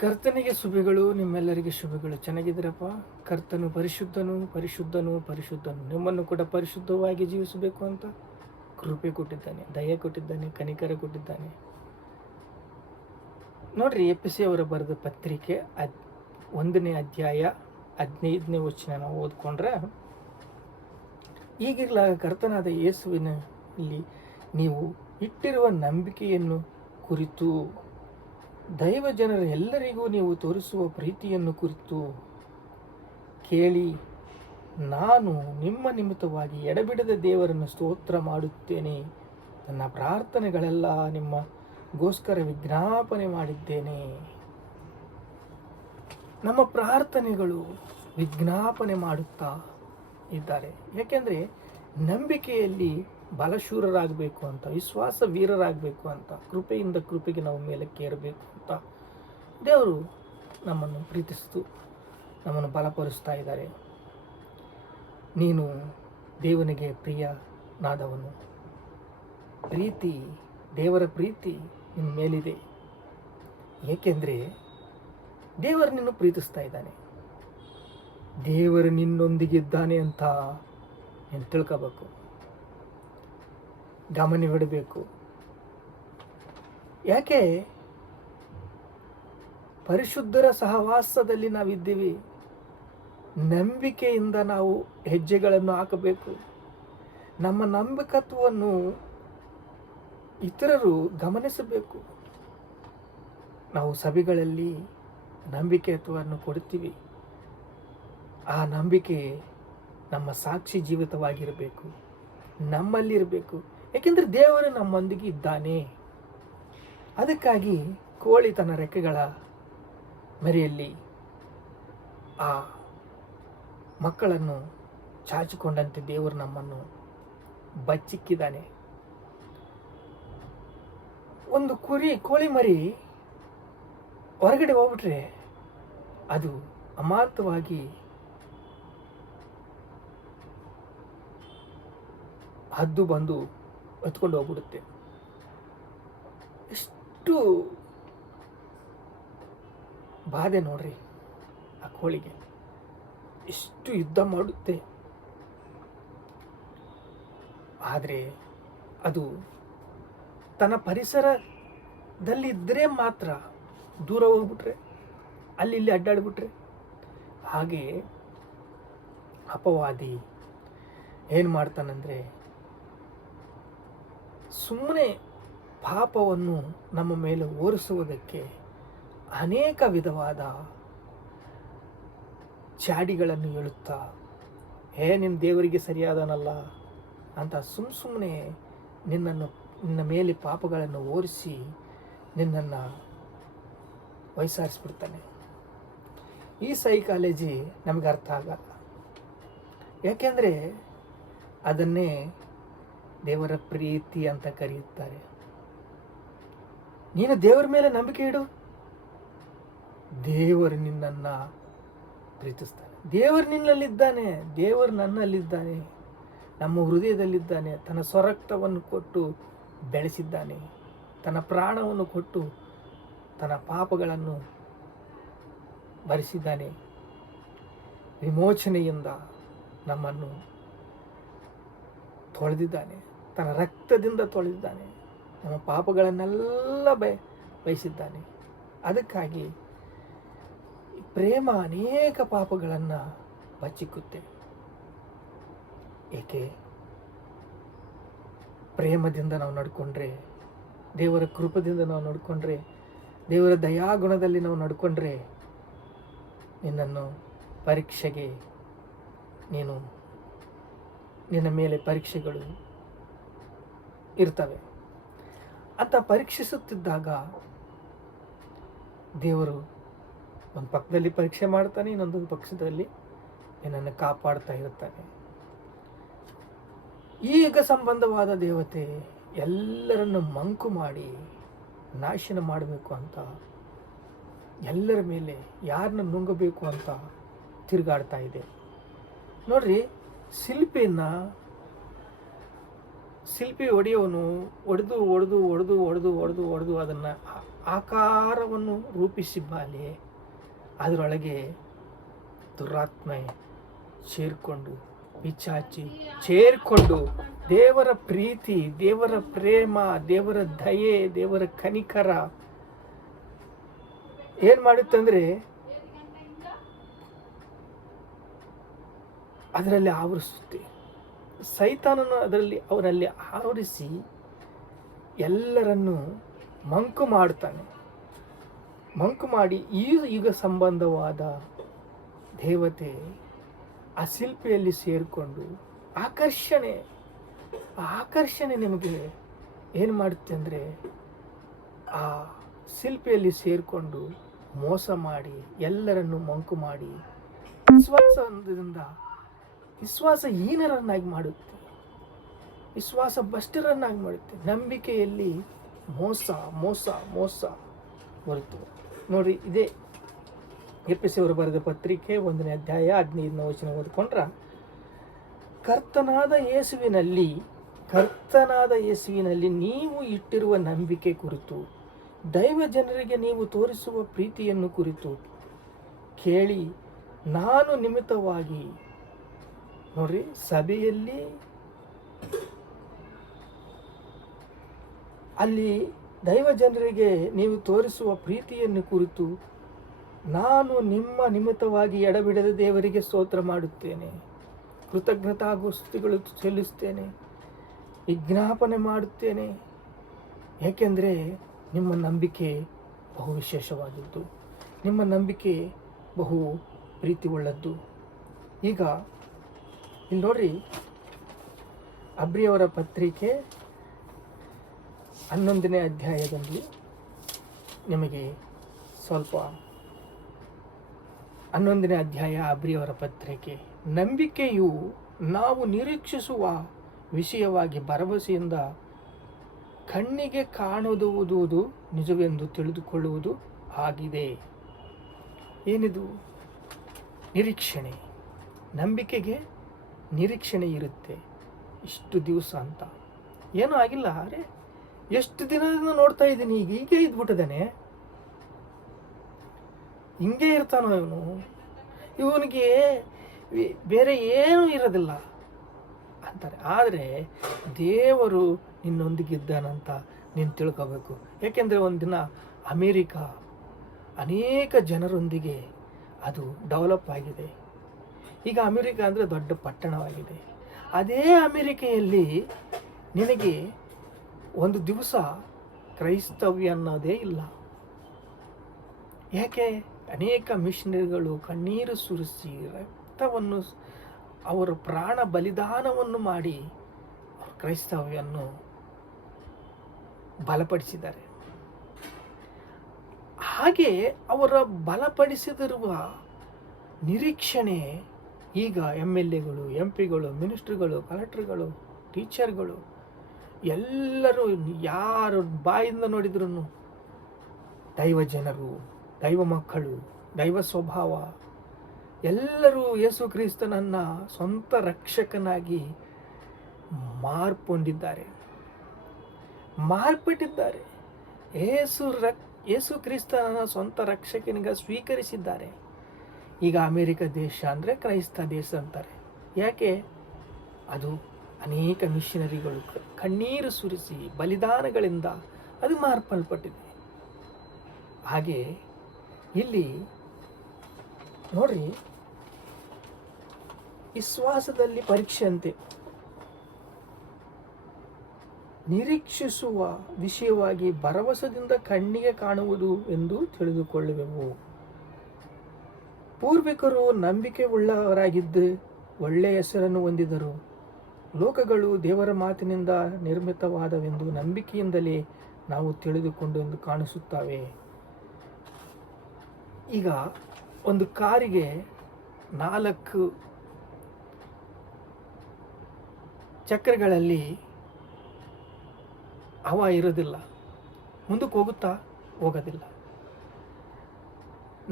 ಕರ್ತನಿಗೆ ಶುಭಗಳು, ನಿಮ್ಮೆಲ್ಲರಿಗೆ ಶುಭಗಳು. ಚೆನ್ನಾಗಿದ್ದೀರಪ್ಪ? ಕರ್ತನು ಪರಿಶುದ್ಧನು, ಪರಿಶುದ್ಧನು, ಪರಿಶುದ್ಧನು. ನಿಮ್ಮನ್ನು ಕೂಡ ಪರಿಶುದ್ಧವಾಗಿ ಜೀವಿಸಬೇಕು ಅಂತ ಕೃಪೆ ಕೊಟ್ಟಿದ್ದಾನೆ, ದಯೆ ಕೊಟ್ಟಿದ್ದಾನೆ, ಕನಿಕರ ಕೊಟ್ಟಿದ್ದಾನೆ. ನೋಡ್ರಿ, ಎಪಿಸಿ ಅವರ ಬರೆದ ಪತ್ರಿಕೆ 1ನೇ ಅಧ್ಯಾಯ 15ನೇ ವಚನ ನಾವು ಓದ್ಕೊಂಡ್ರೆ, ಈಗಿರಲಾಗ ಕರ್ತನಾದ ಯೇಸುವಿನಲ್ಲಿ ನೀವು ಇಟ್ಟಿರುವ ನಂಬಿಕೆಯನ್ನು ಕುರಿತು, ದೈವ ಜನರ ಎಲ್ಲರಿಗೂ ನೀವು ತೋರಿಸುವ ಪ್ರೀತಿಯನ್ನು ಕುರಿತು ಕೇಳಿ, ನಾನು ನಿಮ್ಮ ನಿಮಿತ್ತವಾಗಿ ಎಡಬಿಡದ ದೇವರನ್ನು ಸ್ತೋತ್ರ ಮಾಡುತ್ತೇನೆ. ನನ್ನ ಪ್ರಾರ್ಥನೆಗಳೆಲ್ಲ ನಿಮಗೋಸ್ಕರ ವಿಜ್ಞಾಪನೆ ಮಾಡಿದ್ದೇನೆ. ನಮ್ಮ ಪ್ರಾರ್ಥನೆಗಳು ವಿಜ್ಞಾಪನೆ ಮಾಡುತ್ತಾ ಇದ್ದಾರೆ. ಯಾಕೆಂದರೆ ನಂಬಿಕೆಯಲ್ಲಿ ಬಲಶೂರರಾಗಬೇಕು ಅಂತ, ವಿಶ್ವಾಸ ವೀರರಾಗಬೇಕು ಅಂತ, ಕೃಪೆಯಿಂದ ಕೃಪೆಗೆ ನಾವು ಮೇಲಕ್ಕೆ ಏರಬೇಕು ಅಂತ ದೇವರು ನಮ್ಮನ್ನು ಪ್ರೀತಿಸಿತು, ನಮ್ಮನ್ನು ಬಲಪಡಿಸ್ತಾ ಇದ್ದಾರೆ. ನೀನು ದೇವನಿಗೆ ಪ್ರಿಯನಾದವನು. ಪ್ರೀತಿ, ದೇವರ ಪ್ರೀತಿ ನಿನ್ನ ಮೇಲಿದೆ. ಏಕೆಂದರೆ ದೇವರು ನಿನ್ನನ್ನು ಪ್ರೀತಿಸ್ತಾ ಇದ್ದಾನೆ. ದೇವರು ನಿನ್ನೊಂದಿಗಿದ್ದಾನೆ ಅಂತ ನೀನು ತಿಳ್ಕೋಬೇಕು, ಗಮನವಿಡಬೇಕು. ಯಾಕೆ? ಪರಿಶುದ್ಧರ ಸಹವಾಸದಲ್ಲಿ ನಾವಿದ್ದೀವಿ. ನಂಬಿಕೆಯಿಂದ ನಾವು ಹೆಜ್ಜೆಗಳನ್ನು ಹಾಕಬೇಕು. ನಮ್ಮ ನಂಬಿಕತ್ವವನ್ನು ಇತರರು ಗಮನಿಸಬೇಕು. ನಾವು ಸಭೆಗಳಲ್ಲಿ ನಂಬಿಕೆತ್ವವನ್ನು ಕೊಡ್ತೀವಿ. ಆ ನಂಬಿಕೆ ನಮ್ಮ ಸಾಕ್ಷಿ ಜೀವಿತವಾಗಿರಬೇಕು, ನಮ್ಮಲ್ಲಿರಬೇಕು. ಏಕೆಂದರೆ ದೇವರು ನಮ್ಮೊಂದಿಗೆ ಇದ್ದಾನೆ. ಅದಕ್ಕಾಗಿ ಕೋಳಿ ತನ್ನ ರೆಕ್ಕೆಗಳ ಮರೆಯಲ್ಲಿ ಆ ಮಕ್ಕಳನ್ನು ಚಾಚಿಕೊಂಡಂತೆ ದೇವರು ನಮ್ಮನ್ನು ಬಚ್ಚಿಕ್ಕಿದ್ದಾನೆ. ಒಂದು ಕೋಳಿ ಮರಿ ಹೊರಗಡೆ ಹೋಗ್ಬಿಟ್ರೆ ಅದು ಅಮಾಂತವಾಗಿ ಹದ್ದು ಬಂದು ಎತ್ಕೊಂಡು ಹೋಗ್ಬಿಡುತ್ತೆ. ಎಷ್ಟು ಬಾಧೆ ನೋಡ್ರಿ ಆ ಕೋಳಿಗೆ, ಎಷ್ಟು ಯುದ್ಧ ಮಾಡುತ್ತೆ. ಆದರೆ ಅದು ತನ್ನ ಪರಿಸರದಲ್ಲಿದ್ದರೆ ಮಾತ್ರ, ದೂರ ಹೋಗ್ಬಿಟ್ರೆ, ಅಲ್ಲಿ ಇಲ್ಲಿ ಅಡ್ಡಾಡ್ಬಿಟ್ರೆ, ಹಾಗೆ ಅಪವಾದಿ ಏನು ಮಾಡ್ತಾನಂದರೆ, ಸುಮ್ಮನೆ ಪಾಪವನ್ನು ನಮ್ಮ ಮೇಲೆ ಹೊರಿಸುವುದಕ್ಕೆ ಅನೇಕ ವಿಧವಾದ ಚಾಡಿಗಳನ್ನು ಹೇಳುತ್ತಾ, ನಿನ್ನ ದೇವರಿಗೆ ಸರಿಯಾದನಲ್ಲ ಅಂತ ಸುಮ್ಮನೆ ನಿನ್ನ ಮೇಲೆ ಪಾಪಗಳನ್ನು ಹೊರಿಸಿ ನಿನ್ನನ್ನು ವಯಸ್ಸಾರಿಸ್ಬಿಡ್ತಾನೆ. ಈ ಸೈಕಾಲಜಿ ನಮಗೆ ಅರ್ಥ ಆಗಲ್ಲ. ಯಾಕೆಂದರೆ ಅದನ್ನೇ ದೇವರ ಪ್ರೀತಿ ಅಂತ ಕರೆಯುತ್ತಾರೆ. ನೀನು ದೇವರ ಮೇಲೆ ನಂಬಿಕೆ ಇಡು, ದೇವರು ನಿನ್ನನ್ನು ಪ್ರೀತಿಸ್ತಾನೆ. ದೇವರು ನಿನ್ನಲ್ಲಿದ್ದಾನೆ, ದೇವರು ನನ್ನಲ್ಲಿದ್ದಾನೆ, ನಮ್ಮ ಹೃದಯದಲ್ಲಿದ್ದಾನೆ. ತನ್ನ ಸ್ವರಕ್ತವನ್ನು ಕೊಟ್ಟು ಬೆಳೆಸಿದ್ದಾನೆ, ತನ್ನ ಪ್ರಾಣವನ್ನು ಕೊಟ್ಟು ತನ್ನ ಪಾಪಗಳನ್ನು ಭರಿಸಿದ್ದಾನೆ. ವಿಮೋಚನೆಯಿಂದ ನಮ್ಮನ್ನು ತೊಳೆದಿದ್ದಾನೆ, ತನ್ನ ರಕ್ತದಿಂದ ತೊಳೆದಿದ್ದಾನೆ, ನಮ್ಮ ಪಾಪಗಳನ್ನೆಲ್ಲ ಬಯಸಿದ್ದಾನೆ. ಅದಕ್ಕಾಗಿ ಪ್ರೇಮ ಅನೇಕ ಪಾಪಗಳನ್ನು ಬಚ್ಚಿಕ್ಕುತ್ತೆ. ಏಕೆ? ಪ್ರೇಮದಿಂದ ನಾವು ನಡ್ಕೊಂಡ್ರೆ, ದೇವರ ಕೃಪದಿಂದ ನಾವು ನಡ್ಕೊಂಡ್ರೆ, ದೇವರ ದಯಾಗುಣದಲ್ಲಿ ನಾವು ನಡ್ಕೊಂಡ್ರೆ, ನಿನ್ನನ್ನು ಪರೀಕ್ಷೆಗೆ ನಿನ್ನ ಮೇಲೆ ಪರೀಕ್ಷೆಗಳು ಇರ್ತವೆ. ಅಂತ ಪರೀಕ್ಷಿಸುತ್ತಿದ್ದಾಗ ದೇವರು ಒಂದು ಪಕ್ಕದಲ್ಲಿ ಪರೀಕ್ಷೆ ಮಾಡ್ತಾನೆ, ಇನ್ನೊಂದು ಪಕ್ಷದಲ್ಲಿ ನಿನ್ನನ್ನು ಕಾಪಾಡ್ತಾ ಇರ್ತಾನೆ. ಈಗ ಸಂಬಂಧವಾದ ದೇವತೆ ಎಲ್ಲರನ್ನು ಮಂಕು ಮಾಡಿ ನಾಶನ ಮಾಡಬೇಕು ಅಂತ, ಎಲ್ಲರ ಮೇಲೆ ಯಾರನ್ನ ನುಂಗಬೇಕು ಅಂತ ತಿರುಗಾಡ್ತಾ ಇದೆ. ನೋಡ್ರಿ, ಶಿಲ್ಪಿ ಹೊಡೆಯೋನು ಹೊಡೆದು ಅದನ್ನು ಆಕಾರವನ್ನು ರೂಪಿಸಿ ಬಾಲಿ ಅದರೊಳಗೆ ದುರಾತ್ಮೆ ಸೇರಿಕೊಂಡು ಪಿಚಾಚಿ ಸೇರಿಕೊಂಡು ದೇವರ ಪ್ರೀತಿ, ದೇವರ ಪ್ರೇಮ, ದೇವರ ದಯೆ, ದೇವರ ಕನಿಕರ ಏನು ಮಾಡುತ್ತಂದರೆ ಅದರಲ್ಲಿ ಆವರಿಸುತ್ತೆ. ಸೈತಾನನು ಅವರಲ್ಲಿ ಆವರಿಸಿ ಎಲ್ಲರನ್ನೂ ಮಂಕು ಮಾಡ್ತಾನೆ. ಮಂಕು ಮಾಡಿ ಈ ಯುಗ ಸಂಬಂಧವಾದ ದೇವತೆ ಆ ಶಿಲ್ಪಿಯಲ್ಲಿ ಸೇರಿಕೊಂಡು ಆಕರ್ಷಣೆ ನಿಮಗೆ ಏನು ಮಾಡುತ್ತೆ ಅಂದರೆ ಆ ಶಿಲ್ಪಿಯಲ್ಲಿ ಸೇರಿಕೊಂಡು ಮೋಸ ಮಾಡಿ ಎಲ್ಲರನ್ನು ಮಂಕು ಮಾಡಿ ವಿಶ್ವಾಸಹೀನರನ್ನಾಗಿ ಮಾಡುತ್ತೆ, ವಿಶ್ವಾಸ ಭ್ರಷ್ಟರನ್ನಾಗಿ ಮಾಡುತ್ತೆ. ನಂಬಿಕೆಯಲ್ಲಿ ಮೋಸ ಮೋಸ ಮೋಸ ಬರುತ್ತದೆ ನೋಡಿ. ಇದೇ ಎಫೆಸದವರು ಬರೆದ ಪತ್ರಿಕೆ 1ನೇ ಅಧ್ಯಾಯ 15ನೇ ವಚನ ಓದಿಕೊಂಡ್ರೆ, ಕರ್ತನಾದ ಯೇಸುವಿನಲ್ಲಿ ನೀವು ಇಟ್ಟಿರುವ ನಂಬಿಕೆ ಕುರಿತು, ದೈವ ಜನರಿಗೆ ನೀವು ತೋರಿಸುವ ಪ್ರೀತಿಯನ್ನು ಕುರಿತು ಕೇಳಿ ನಾನು ನಿಮಿತ್ತವಾಗಿ ನೋಡ್ರಿ, ಸಭೆಯಲ್ಲಿ ಅಲ್ಲಿ ದೈವ ಜನರಿಗೆ ನೀವು ತೋರಿಸುವ ಪ್ರೀತಿಯನ್ನು ಕುರಿತು ನಾನು ನಿಮ್ಮ ನಿಮಿತ್ತವಾಗಿ ಎಡಬಿಡದ ದೇವರಿಗೆ ಸ್ತೋತ್ರ ಮಾಡುತ್ತೇನೆ, ಕೃತಜ್ಞತಾಸ್ತುತಿಗಳು ಸಲ್ಲಿಸುತ್ತೇನೆ, ವಿಜ್ಞಾಪನೆ ಮಾಡುತ್ತೇನೆ. ಏಕೆಂದರೆ ನಿಮ್ಮ ನಂಬಿಕೆ ಬಹು ವಿಶೇಷವಾದದ್ದು, ನಿಮ್ಮ ನಂಬಿಕೆ ಬಹು ಪ್ರೀತಿ ಉಳ್ಳದ್ದು. ಈಗ ಇಲ್ಲಿ ನೋಡ್ರಿ, ಅಬ್ರಿಯವರ ಪತ್ರಿಕೆ 11ನೇ ಅಧ್ಯಾಯದಲ್ಲಿ ನಿಮಗೆ ಸ್ವಲ್ಪ 11ನೇ ಅಧ್ಯಾಯ ಅಬ್ರಿಯವರ ಪತ್ರಿಕೆ, ನಂಬಿಕೆಯು ನಾವು ನಿರೀಕ್ಷಿಸುವ ವಿಷಯವಾಗಿ ಭರವಸೆಯಿಂದ ಕಣ್ಣಿಗೆ ಕಾಣುವುದು ನಿಜವೆಂದು ತಿಳಿದುಕೊಳ್ಳುವುದು ಆಗಿದೆ. ಏನಿದು ನಿರೀಕ್ಷಣೆ? ನಂಬಿಕೆಗೆ ನಿರೀಕ್ಷಣೆ ಇರುತ್ತೆ. ಇಷ್ಟು ದಿವಸ ಅಂತ ಏನೂ ಆಗಿಲ್ಲ, ಅರೆ ಎಷ್ಟು ದಿನದಿಂದ ನೋಡ್ತಾ ಇದ್ದೀನಿ, ಹೀಗೆ ಇದ್ಬಿಟ್ಟಿದ್ದಾನೆ, ಹಿಂಗೆ ಇರ್ತಾನೋ ಇವನಿಗೆ ಬೇರೆ ಏನೂ ಇರೋದಿಲ್ಲ ಅಂತಾರೆ. ಆದರೆ ದೇವರು ನಿನ್ನೊಂದಿಗಿದ್ದಾನಂತ ನೀನು ತಿಳ್ಕೋಬೇಕು. ಏಕೆಂದರೆ ಒಂದಿನ ಅಮೇರಿಕಾ ಅನೇಕ ಜನರೊಂದಿಗೆ ಅದು ಡೆವಲಪ್ ಆಗಿದೆ. ಈಗ ಅಮೇರಿಕಾ ಅಂದರೆ ದೊಡ್ಡ ಪಟ್ಟಣವಾಗಿದೆ. ಅದೇ ಅಮೇರಿಕೆಯಲ್ಲಿ ನಿನಗೆ ಒಂದು ದಿವಸ ಕ್ರೈಸ್ತವ್ಯ ಅನ್ನೋದೇ ಇಲ್ಲ. ಯಾಕೆ? ಅನೇಕ ಮಿಷನರಿಗಳು ಕಣ್ಣೀರು ಸುರಿಸಿ ರಕ್ತವನ್ನು, ಅವರ ಪ್ರಾಣ ಬಲಿದಾನವನ್ನು ಮಾಡಿ ಕ್ರೈಸ್ತವ್ಯನ್ನು ಬಲಪಡಿಸಿದ್ದಾರೆ. ಹಾಗೆ ಅವರ ಬಲಪಡಿಸಿದಿರುವ ನಿರೀಕ್ಷಣೆ ಈಗ MLAಗಳು, MP ಗಳು, ಮಿನಿಸ್ಟ್ರಿಗಳು, ಕಲೆಕ್ಟರ್ಗಳು, ಟೀಚರ್ಗಳು ಎಲ್ಲರೂ ಯಾರು ಬಾಯಿಂದ ನೋಡಿದ್ರು ದೈವ ಜನರು, ದೈವ ಮಕ್ಕಳು, ದೈವ ಸ್ವಭಾವ ಎಲ್ಲರೂ ಯೇಸು ಕ್ರಿಸ್ತನನ್ನು ಸ್ವಂತ ರಕ್ಷಕನಾಗಿ ಮಾರ್ಪಟ್ಟಿದ್ದಾರೆ. ಯೇಸು ಕ್ರಿಸ್ತನನ್ನು ಸ್ವಂತ ರಕ್ಷಕನಿಗೆ ಸ್ವೀಕರಿಸಿದ್ದಾರೆ. ಈಗ ಅಮೇರಿಕ ದೇಶ ಅಂದರೆ ಕ್ರೈಸ್ತ ದೇಶ ಅಂತಾರೆ. ಯಾಕೆ? ಅದು ಅನೇಕ ಮಿಷನರಿಗಳು ಕಣ್ಣೀರು ಸುರಿಸಿ ಬಲಿದಾನಗಳಿಂದ ಅದು ಮಾರ್ಪಲ್ಪಟ್ಟಿದೆ. ಹಾಗೆ ಇಲ್ಲಿ ನೋಡ್ರಿ, ವಿಶ್ವಾಸದಲ್ಲಿ ಪರೀಕ್ಷೆ ಅಂತೆ, ನಿರೀಕ್ಷಿಸುವ ವಿಷಯವಾಗಿ ಭರವಸೆಯಿಂದ ಕಣ್ಣಿಗೆ ಕಾಣುವುದು ಎಂದು ತಿಳಿದುಕೊಳ್ಳುವೆವು. ಪೂರ್ವಿಕರು ನಂಬಿಕೆ ಉಳ್ಳವರಾಗಿದ್ದು ಒಳ್ಳೆಯ ಹೆಸರನ್ನು ಹೊಂದಿದರು. ಲೋಕಗಳು ದೇವರ ಮಾತಿನಿಂದ ನಿರ್ಮಿತವಾದವೆಂದು ನಂಬಿಕೆಯಿಂದಲೇ ನಾವು ತಿಳಿದುಕೊಂಡು ಎಂದು ಕಾಣಿಸುತ್ತವೆ. ಈಗ ಒಂದು ಕಾರಿಗೆ 4 ಚಕ್ರಗಳಲ್ಲಿ ಹವಾ ಇರೋದಿಲ್ಲ, ಮುಂದಕ್ಕೆ ಹೋಗೋದಿಲ್ಲ.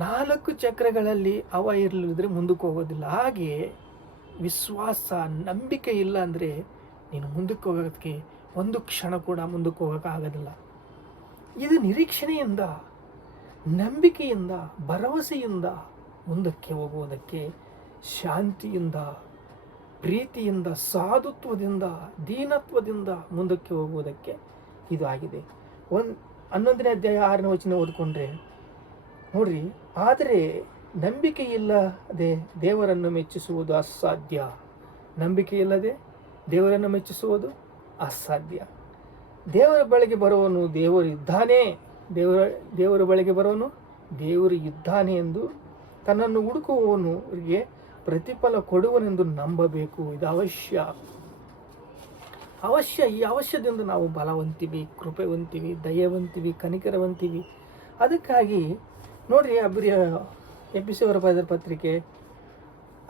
4 ಚಕ್ರಗಳಲ್ಲಿ ಹವಾ ಇರಲಿದ್ರೆ ಮುಂದಕ್ಕೆ ಹೋಗೋದಿಲ್ಲ. ಹಾಗೆ ವಿಶ್ವಾಸ, ನಂಬಿಕೆ ಇಲ್ಲ ಅಂದರೆ ನೀನು ಮುಂದಕ್ಕೆ ಹೋಗೋದಕ್ಕೆ ಒಂದು ಕ್ಷಣ ಕೂಡ ಮುಂದಕ್ಕೆ ಹೋಗೋಕ್ಕಾಗೋದಿಲ್ಲ. ಇದು ನಿರೀಕ್ಷಣೆಯಿಂದ, ನಂಬಿಕೆಯಿಂದ, ಭರವಸೆಯಿಂದ ಮುಂದಕ್ಕೆ ಹೋಗುವುದಕ್ಕೆ, ಶಾಂತಿಯಿಂದ, ಪ್ರೀತಿಯಿಂದ, ಸಾಧುತ್ವದಿಂದ, ದೀನತ್ವದಿಂದ ಮುಂದಕ್ಕೆ ಹೋಗುವುದಕ್ಕೆ ಇದು ಆಗಿದೆ. 11ನೇ ಅಧ್ಯಾಯ 6ನೇ ವಚನ ಓದ್ಕೊಂಡ್ರೆ ನೋಡ್ರಿ, ಆದರೆ ನಂಬಿಕೆ ಇಲ್ಲದೆ ದೇವರನ್ನು ಮೆಚ್ಚಿಸುವುದು ಅಸಾಧ್ಯ. ನಂಬಿಕೆ ಇಲ್ಲದೆ ದೇವರನ್ನು ಮೆಚ್ಚಿಸುವುದು ಅಸಾಧ್ಯ. ದೇವರ ಬಳಿಗೆ ಬರುವವನು ದೇವರು ಇದ್ದಾನೆ, ದೇವರ ಬಳಿಗೆ ಬರುವವನು ದೇವರು ಇದ್ದಾನೆ ಎಂದು ತನ್ನನ್ನು ಹುಡುಕುವವನಿಗೆ ಪ್ರತಿಫಲ ಕೊಡುವನೆಂದು ನಂಬಬೇಕು. ಇದು ಅವಶ್ಯ. ಈ ಅವಶ್ಯದಿಂದ ನಾವು ಬಲವಂತೀವಿ, ಕೃಪೆವಂತೀವಿ, ದಯವಂತೀವಿ, ಕನಿಕರವಂತೀವಿ. ಅದಕ್ಕಾಗಿ ನೋಡ್ರಿ, ಎಫೆಸದವರ ಬರೆದ ಪತ್ರಿಕೆ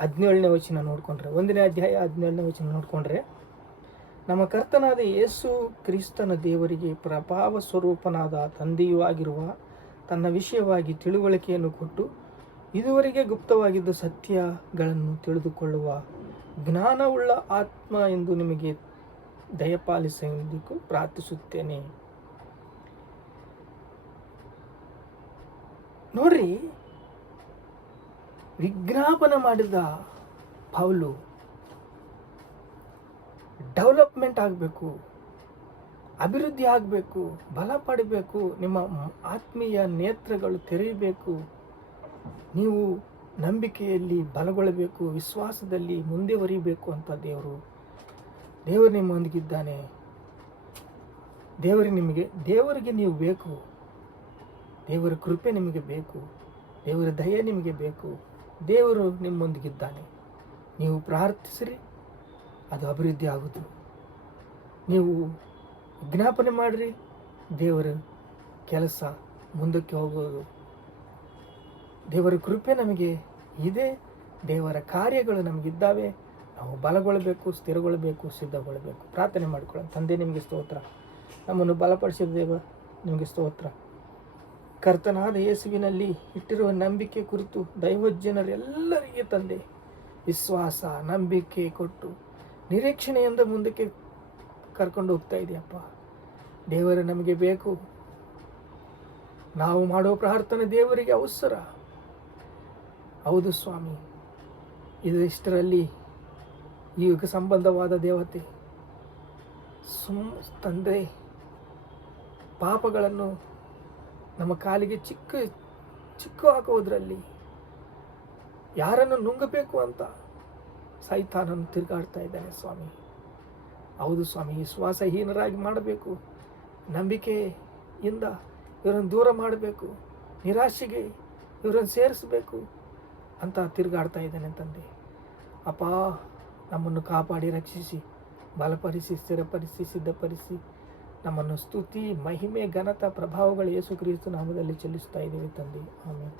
17ನೇ ವಚನ ನೋಡಿಕೊಂಡ್ರೆ, 1ನೇ ಅಧ್ಯಾಯ 17ನೇ ವಚನ ನೋಡಿಕೊಂಡ್ರೆ, ನಮ್ಮ ಕರ್ತನಾದ ಯೇಸು ಕ್ರಿಸ್ತನ ದೇವರಿಗೆ ಪ್ರಭಾವ ಸ್ವರೂಪನಾದ ತಂದೆಯೂ ಆಗಿರುವ ತನ್ನ ವಿಷಯವಾಗಿ ತಿಳುವಳಿಕೆಯನ್ನು ಕೊಟ್ಟು ಇದುವರೆಗೆ ಗುಪ್ತವಾಗಿದ್ದ ಸತ್ಯಗಳನ್ನು ತಿಳಿದುಕೊಳ್ಳುವ ಜ್ಞಾನವುಳ್ಳ ಆತ್ಮ ಎಂದು ನಿಮಗೆ ದಯಪಾಲಿಸೆಂದು ಪ್ರಾರ್ಥಿಸುತ್ತೇನೆ. ನೋಡ್ರಿ, ವಿಜ್ಞಾಪನೆ ಮಾಡಿದ ಪೌಲು ಡೆವಲಪ್ಮೆಂಟ್ ಆಗಬೇಕು, ಅಭಿವೃದ್ಧಿ ಆಗಬೇಕು, ಬಲ ಪಡಬೇಕು, ನಿಮ್ಮ ಆತ್ಮೀಯ ನೇತ್ರಗಳು ತೆರೆಯಬೇಕು, ನೀವು ನಂಬಿಕೆಯಲ್ಲಿ ಬಲಗೊಳ್ಳಬೇಕು, ವಿಶ್ವಾಸದಲ್ಲಿ ಮುಂದೆವರಿಬೇಕು ಅಂತ ದೇವರು ನಿಮ್ಮೊಂದಿಗಿದ್ದಾನೆ. ದೇವರಿಗೆ ನೀವು ಬೇಕು. ದೇವರ ಕೃಪೆ ನಿಮಗೆ ಬೇಕು, ದೇವರ ದಯೆ ನಿಮಗೆ ಬೇಕು. ದೇವರು ನಿಮ್ಮೊಂದಿಗಿದ್ದಾನೆ. ನೀವು ಪ್ರಾರ್ಥಿಸಿರಿ, ಅದು ಅಭಿವೃದ್ಧಿ ಆಗುವುದು. ನೀವು ವಿಜ್ಞಾಪನೆ ಮಾಡಿರಿ, ದೇವರ ಕೆಲಸ ಮುಂದಕ್ಕೆ ಹೋಗೋದು. ದೇವರ ಕೃಪೆ ನಮಗೆ ಇದೆ, ದೇವರ ಕಾರ್ಯಗಳು ನಮಗಿದ್ದಾವೆ. ನಾವು ಬಲಗೊಳ್ಳಬೇಕು, ಸ್ಥಿರಗೊಳ್ಳಬೇಕು, ಸಿದ್ಧಗೊಳ್ಳಬೇಕು. ಪ್ರಾರ್ಥನೆ ಮಾಡಿಕೊಳ್ಳೋಣ. ತಂದೆ, ನಿಮಗೆ ಸ್ತೋತ್ರ. ನಮ್ಮನ್ನು ಬಲಪಡಿಸಿದ ದೇವ, ನಿಮಗೆ ಸ್ತೋತ್ರ. ಕರ್ತನಾದ ಯೇಸುವಿನಲ್ಲಿ ಇಟ್ಟಿರುವ ನಂಬಿಕೆ ಕುರಿತು ದೈವಜನರೆಲ್ಲರಿಗೆ ತಂದೆ ವಿಶ್ವಾಸ, ನಂಬಿಕೆ ಕೊಟ್ಟು ನಿರೀಕ್ಷಣೆಯಿಂದ ಮುಂದಕ್ಕೆ ಕರ್ಕೊಂಡು ಹೋಗ್ತಾ ಇದೆಯಪ್ಪ. ದೇವರು ನಮಗೆ ಬೇಕು. ನಾವು ಮಾಡುವ ಪ್ರಾರ್ಥನೆ ದೇವರಿಗೆ ಅವಸರ. ಹೌದು ಸ್ವಾಮಿ, ಇಷ್ಟರಲ್ಲಿ ಈ ಯುಗ ಸಂಬಂಧವಾದ ದೇವತೆ ತಂದೆ ಪಾಪಗಳನ್ನು ನಮ್ಮ ಕಾಲಿಗೆ ಚಿಕ್ಕ ಹಾಕುವುದರಲ್ಲಿ ಯಾರನ್ನು ನುಂಗಬೇಕು ಅಂತ ಸೈತಾನನ್ನು ತಿರುಗಾಡ್ತಾ ಇದ್ದಾನೆ ಸ್ವಾಮಿ. ಹೌದು ಸ್ವಾಮಿ, ವಿಶ್ವಾಸಹೀನರಾಗಿ ಮಾಡಬೇಕು, ನಂಬಿಕೆಯಿಂದ ಇವರನ್ನು ದೂರ ಮಾಡಬೇಕು, ನಿರಾಶೆಗೆ ಇವರನ್ನು ಸೇರಿಸಬೇಕು ಅಂತ ತಿರುಗಾಡ್ತಾ ಇದ್ದಾನೆ ತಂದೆ. ಅಪ್ಪ, ನಮ್ಮನ್ನು ಕಾಪಾಡಿ, ರಕ್ಷಿಸಿ, ಬಲಪಡಿಸಿ, ಸ್ಥಿರಪಡಿಸಿ, ಸಿದ್ಧಪಡಿಸಿ, ನಮ್ಮನ್ನು ಸ್ತುತಿ, ಮಹಿಮೆ, ಘನತ, ಪ್ರಭಾವಗಳು ಯೇಸು ಕ್ರಿಸ್ತ ನಾಮದಲ್ಲಿ ಚೆಲ್ಲಿಸ್ತಾ ಇದ್ದೀವಿ ತಂದೆ. ಆಮೆನ್.